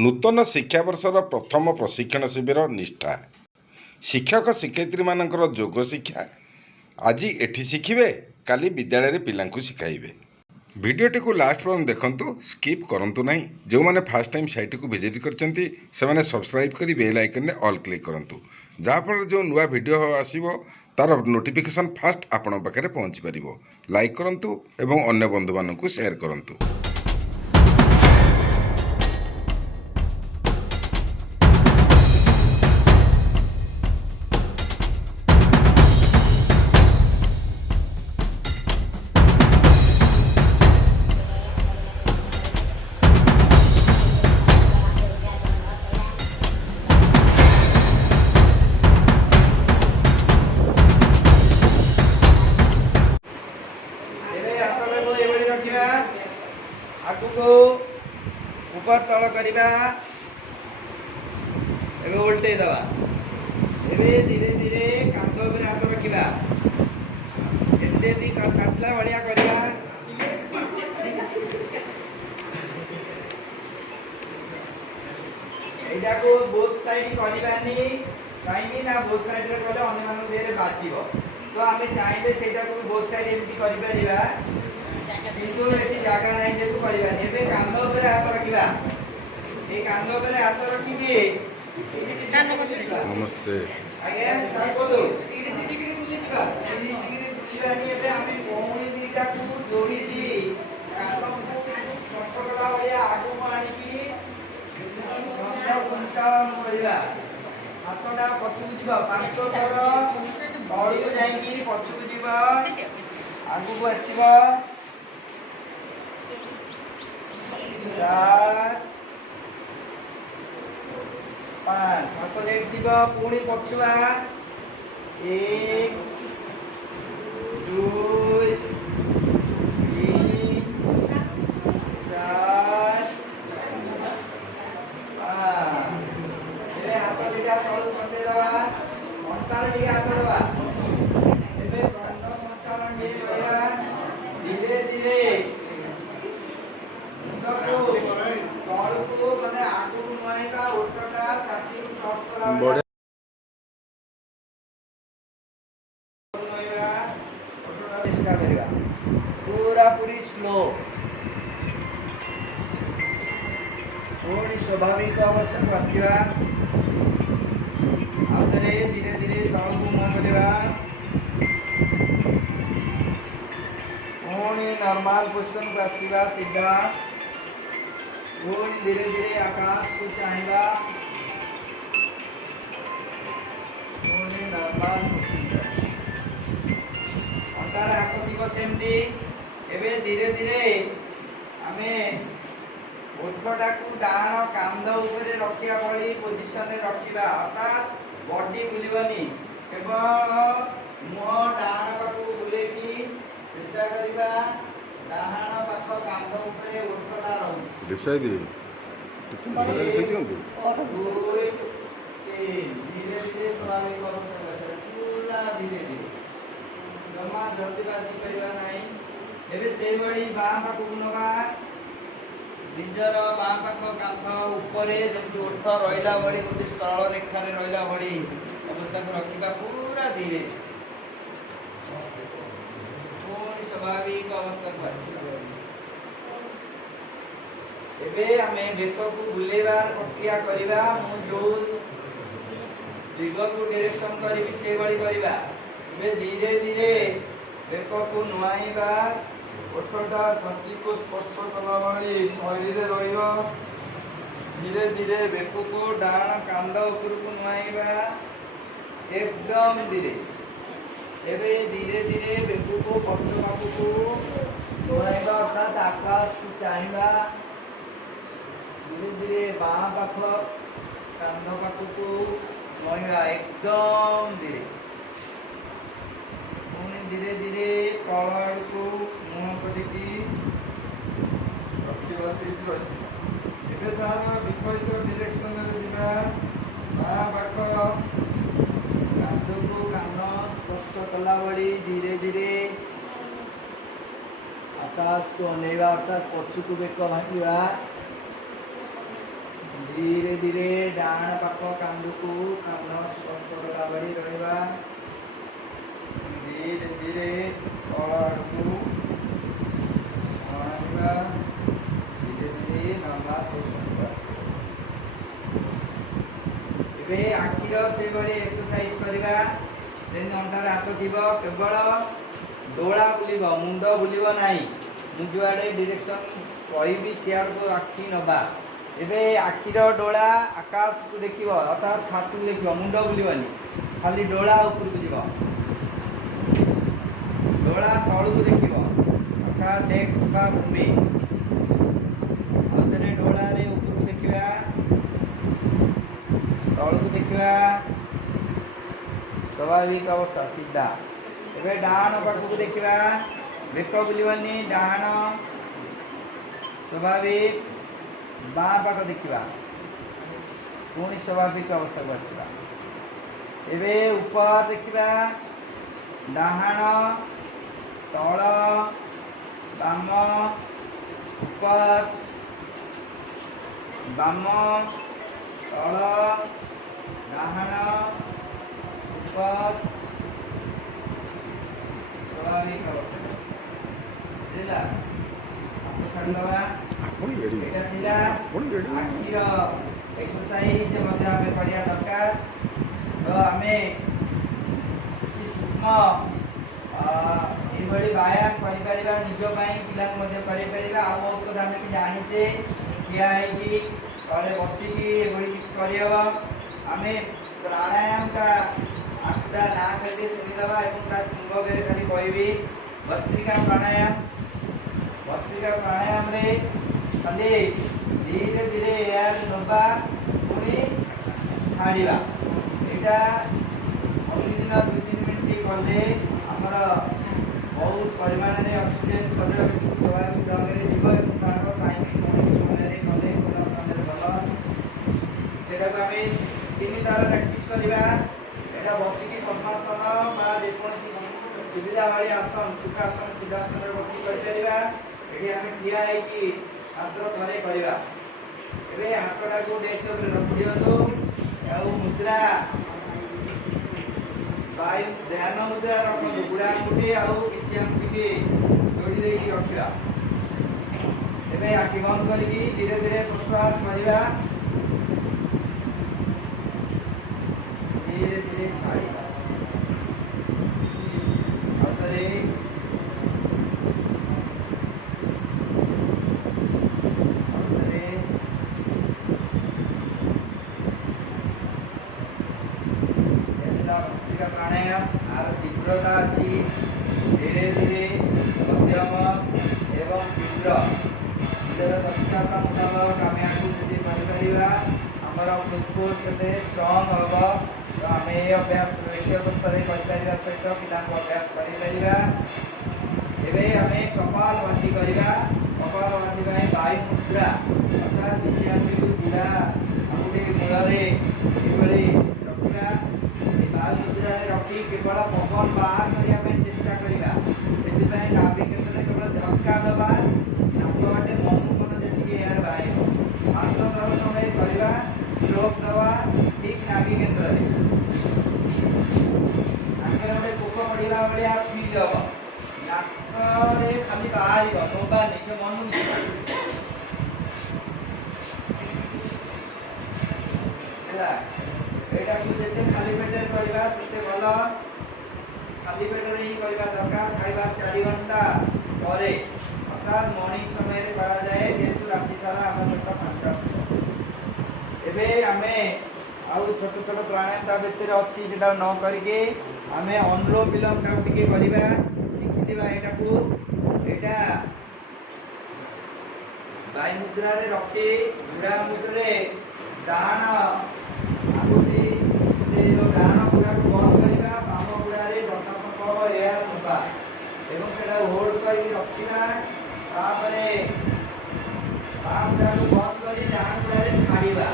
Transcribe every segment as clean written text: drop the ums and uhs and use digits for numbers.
नूतन शिक्षावर्षर प्रथम प्रशिक्षण शिविर निष्ठा शिक्षक शिक्षयित्री मानकर योग शिक्षा आज एठी शिखिबे काली विद्यालय पिलांकु शिखाइबे। भिडियोटी को लास्ट पर्यंत देखंतु, स्किप करंतु नहीं। जो माने फर्स्ट टाइम साइट को विजिट करचंती से माने सब्सक्राइब करी बेल आइकन ने ऑल क्लिक करंतु, जहाँ फल जो नुआ वीडियो आसीबो तार नोटिफिकेशन फास्ट आपण पाखरे पहुंची परिबो। लाइक करंतु एवं अन्य बंधु मानकु शेयर करंतु। आगु को ऊपर तल करिबा एबे उल्टे दवा एबे धीरे धीरे कांध ऊपर हाथ रखिबा एते दी का छाटला बढ़िया करिबा एजा को बोथ साइड करिबानी काईनी ना बोथ साइड रे कले अन्य मानु देरे बाजिबो। तो आमे चाहिले सेटा को बोथ साइड एमती करि परिबा किंतु एटी जागा नाही जे तू परिबानी। एबे कांध ऊपर हाथ रखिबा ए कांध ऊपर हाथ रखी के नमस्ते आगे साइ बोलो डिग्री बुलिबा डिग्री बुलिबानी। एबे आमे कोणी दिटा को जोड़ी दी कांध को स्पर्श कला भलिया आगु आनी की संचालन करिबा। हाथटा पछुक जिबा पांच थर तळी को जाई की पछुक जिबा आगु को आसीबा 4 5 हाथ लेट दिबा पुणी पछुआ 1 2 3 4 5 हाथ दिगा तळु पछे दवा अंतर दिगा हाथ दवा एबे बंद संचालन जे करिबा धीरे धीरे तळु माने आगु नुआइबा ओटटा छाती टच करा नुआइबा ओटटा चेष्टा करिबा पूरा पूरी स्लो पूरी स्वाभाविक अवस्था को आसीबा। आउतरे धीरे धीरे तळु मुआ करिबा पूरी नॉर्मल पोजीशन को आसीबा सीधा पूरी धीरे धीरे आकाश को चाहिबा पूरी नॉर्मल अंतर हाथ दिबो सेमती। एबे धीरे धीरे आमे ओठटा को डाण कांध ऊपर रखिया भली पोजीशन रे रखिबा अर्थात बॉडी बुलिबनी केवल मुह डाण पाखु बुले की चेष्टा करिबा डाहाण पाख कांध ऊपर ओठटा रहू लिपसाई दी कितने भले लिपि दियंतु धीरे धीरे स्वाभाविक अवस्था पूरा धीरे धीरे जमा जल्दीबाजी करिबा नाही। एबे सेई बडी बाम पाखु नबा निजर बाम पाख कांध ऊपर जेमति ओठ रहिला बडी गोटे सरल रेखा रे रहिला बडी अवस्था को रखिबा पूरा धीरे पूरी स्वाभाविक अवस्था को आसीबा। एबे हमें बेक को बुलेबार प्रक्रिया करिबा मु जो दिग को डायरेक्शन करिबी से बडी करिबा। एबे धीरे धीरे बेक को नुआइबा ओठटा छाती को स्पर्श कला वाली शरीर रे रहिबा। धीरे धीरे बेक को डाण कांध ऊपर को नुआइबा एकदम धीरे। एबे धीरे धीरे बेक को पछ पाख को नुआइबा अर्थात आकाश को चाहिबा। धीरे धीरे बाम पाख कांध पाख को नुआइबा एकदम धीरे। पुणी धीरे धीरे तल आड़ को मुह कटिकी रखिबा सीट रही। एबे तार विपरीत डायरेक्शन रे दिबा बाम पाख कांध को कान स्पर्श कला बड़ी धीरे धीरे आकाश को अनेवा अर्थात पछुक बेक भांगा धीरे धीरे डाण पाख कांध को कान स्पर्श कला भरी रहिबा धीरे धीरे तल को अणिबा धीरे धीरे नमा पोषण एबे आखिर से बड़ी एक्सरसाइज करबा से अंटार हाथ थी केवल डोला बुलिब मुंड बुलिब नाही मु जुआडे डायरेक्शन कहबी सियाड़ को आखि नबा एबे आखिर डोला आकाश को देखिबो अर्थात छाती को देखिबो मुंड बुलिबनी खाली डोला ऊपर को जीवो डोला तळ को देखिबो अर्थात डेस्क बा भूमि आउतरे डोला रे ऊपर को देखिबा तळ को देखिबा स्वाभाविक अवस्था सीधा एबे डाहाण पाखक देखा बेक बुलवानी डाहाण स्वाभाविक बाँ पाख देखा पुणी स्वाभाविक अवस्था को आसवा एबे ऊपर देखा डाहाण तल बाम ऊपर बाम तल डाहाण ऊपर स्वाभाविक अवस्था बुझला आपको छाड़वा ଆପଣ ଏଡି एटा थिला ଆପଣ ଏଡି आखिर एक्सरसाइज मध्ये हमें करिया दरकार तो हमें किसी सूक्ष्म एभଳି व्यायाम करि परिबा निज पई पिला मध्ये करि परिबा आ बहुत कथा हमें कि जानिचे किया है कि तळे बसी की एभଳି किछ करियबा हमें प्राणायाम का आठटा ना खाली सुनिदबा एवं ता चुंबक खाली कहबी भस्त्रिका प्राणायाम रे खाली धीरे धीरे एयर नबा पुणी छाड़िबा एटा प्रतिदिन 2-3 मिनिट कले आमर बहुत परिमाण रे ऑक्सीजन शरीर को स्वाभाविक ढंग रे जीव एवं तार टाइमिंग मॉर्निंग समय रे कले पूरा समय भल सेटा हमें 3 तार प्रैक्टिस करबा एटा बसिकी पद्मासन बा जेकोसी सुविधा वाली आसन सुखासन सिद्धासन रे बसी कर परिबा एठी हमें ठिया है कि मात्र थरे करबा एबे हाथटा को डेट सब रख दियतो ଆଉ मुद्रा वायु ध्यान मुद्रा रखो गुड़ा मुठी आउ पिसियम टिके जोड़ी देकी रखिया एबे आखि बंद करके धीरे धीरे प्रश्वास करबा धीरे धीरे छाड़िबा आउतरे प्राणायाम आर तीव्रता अच्छी धीरे धीरे मध्यम एवं तीव्र निजर दक्षता मुताबक आम आगे आमर फुसफुस से स्ट्रंग हम तो आम ये अभ्यास व्यक्तिगत स्तर सहित पिला अभ्यास कर आम कपाल भाती करवा कपाल भाती वायु मुद्रा अर्थात विषयांती गुड़ा गोटे मूल रखा वायु मुद्रा रखी केवल पवन बाहर करने चेष्टा करवा से नाभि केन्द्र केवल धक्का दबा नाक बाटे मन मन जी एयर बाहर हाथ दर समय करवा स्ट्रोक दवा ठीक नाभि केन्द्र आगे गोटे पोक पड़ा भाया फील हम नाकरे खाली बाहर नोबा निज मन एटा को जेते खाली पेटे करबा सेते भल खाली पेटे ही करबा दरकार खाइबा 4 घंटा परे अर्थात मॉर्निंग समय रे करा जाए जेतु राति सारा हम पेट फांटा एबे आमे आउ छोट छोट प्राणायाम ता भितर अछि सेटा न करके आमे अनुलोम विलोम ता टिके करबा शिखिदिबा एटा को एटा वायु मुद्रा रे रखी गुड़ा मुद्रा रे डाण आगुती जो डाण गुड़ा को बंद करबा बाम गुड़ा रे डटा संभव एयर नबा एवं सेटा होल्ड करी रखिबा तापरे बाम गुड़ा को बंद करी डाण गुड़ा रे छाड़िबा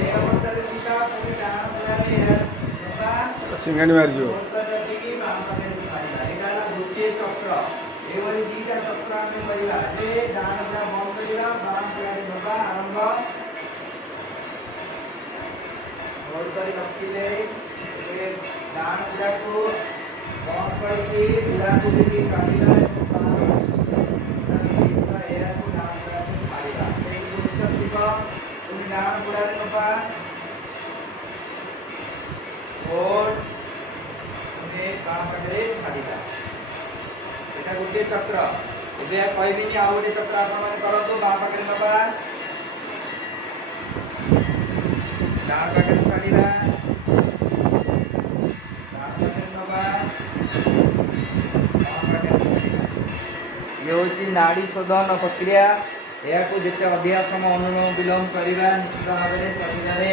ए अवस्था रे सीधा पूरी डाण गुड़ा रे एयर नबा सिंगानी मार जो की बाम पाखे छाड़िबा एटा ला द्वितीय चक्र एवरी दीटा चक्र आमे करबा ए डाण गुड़ा बंद करबा बाम गुड़ा रे नबा आरंभ କରି ରଖିଲେ ଏବେ ଡାହାଣ ବୁଢ଼ାକୁ ବନ୍ଦ କରିକି ବୁଢ଼ାକୁ ବି କାଟିଲା ଏବଂ ଏହାକୁ ଡାହାଣ ବୁଢ଼ାକୁ ଛାଡ଼ିବା। ସେଇ ଜିନିଷ ଥିବ ପୁଣି ଡାହାଣ ବୁଢ଼ାରେ ନେବା ବୋର୍ଡ ପୁଣି ବାଁ ପାଖରେ ଛାଡ଼ିବା। এটা গোटे ଚକ୍ର। ଏବେ କହିବିନି ଆଉ ଗୋଟେ ଚକ୍ର ଆପଣମାନେ କରନ୍ତୁ। ବାଁ ପାଖରେ ନେବା ଡାହାଣ ପାଖରେ ଛାଡ଼ିବା ଡାହାଣ ପାଖରେ ନେବା ବାଁ ପାଖରେ ଛାଡ଼ିବା। ଇଏ ହେଉଛି ନାଡ଼ି ଶୋଧନ ପ୍ରକ୍ରିୟା। ଏହାକୁ ଯେତେ ଅଧିକା ସମୟ ଅନୁଲୋମ ବିଲୋମ କରିବା ନିଶ୍ଚିତ ଭାବରେ ଶରୀରରେ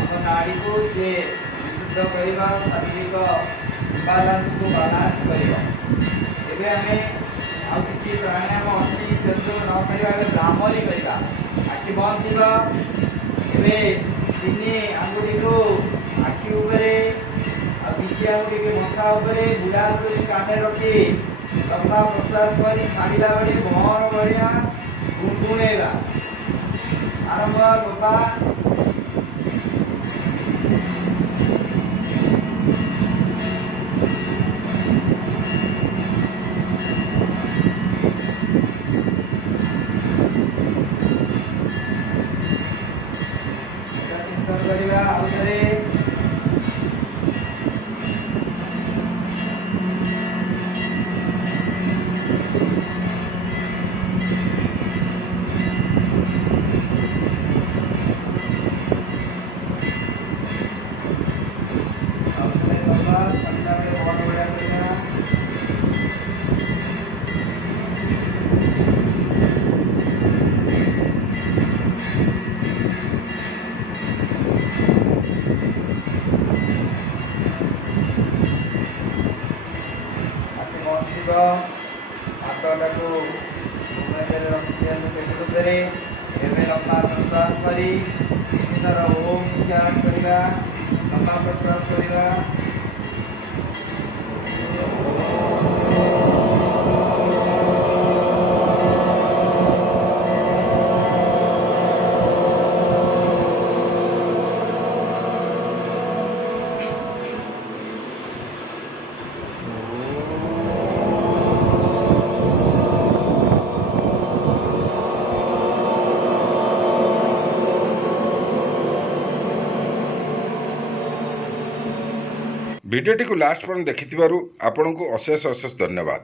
ଆମ ନାଡ଼ିକୁ ସେ ବିଶୁଦ୍ଧ କରିବ, ଶାରୀରିକ ଇମ୍ବାଲାନ୍ସକୁ ବାଲାନ୍ସ କରିବ। ଏବେ ଆମେ ଆଉ କିଛି ପ୍ରାଣାୟାମ ଅଛି, କିନ୍ତୁ ନ କରିବା ଏବେ ଭ୍ରାମରୀ କରିବା। ଆଖି ବନ୍ଦ ଥିବ। ଏବେ 3 ଆଙ୍ଗୁଠିକୁ ଆଖି ଉପରେ ଆଉ ବିଶି ଆଙ୍ଗୁଠିକୁ ମଥା ଉପରେ, ବୁଢ଼ା ଆଙ୍ଗୁଠି କାନରେ ରଖି ଲମ୍ବା ପ୍ରଶ୍ୱାସ କରି ଛାଡ଼ିଲା ବେଳେ ଭଅଁର ଭଳିଆ ଗୁଣଗୁଣେଇବା। ଆରମ୍ଭ ଲୋପା କରିବା। ଆଉ ଥରେ ହାତଟାକୁ ମୁଣ୍ଡରେ ରଖିଦିଅନ୍ତୁ ପେଟ ଭିତରେ। ଏବେ ଲମ୍ବା ପ୍ରଶ୍ୱାସ କରି 3 ଥର ଓମ୍ ଉଚ୍ଚାରଣ କରିବା। ଲମ୍ବା ପ୍ରଶ୍ୱାସ କରିବା। ଭିଡ଼ିଓଟିକୁ ଲାଷ୍ଟ ପର୍ଯ୍ୟନ୍ତ ଦେଖିଥିବାରୁ ଆପଣଙ୍କୁ ଅଶେଷ ଅଶେଷ ଧନ୍ୟବାଦ।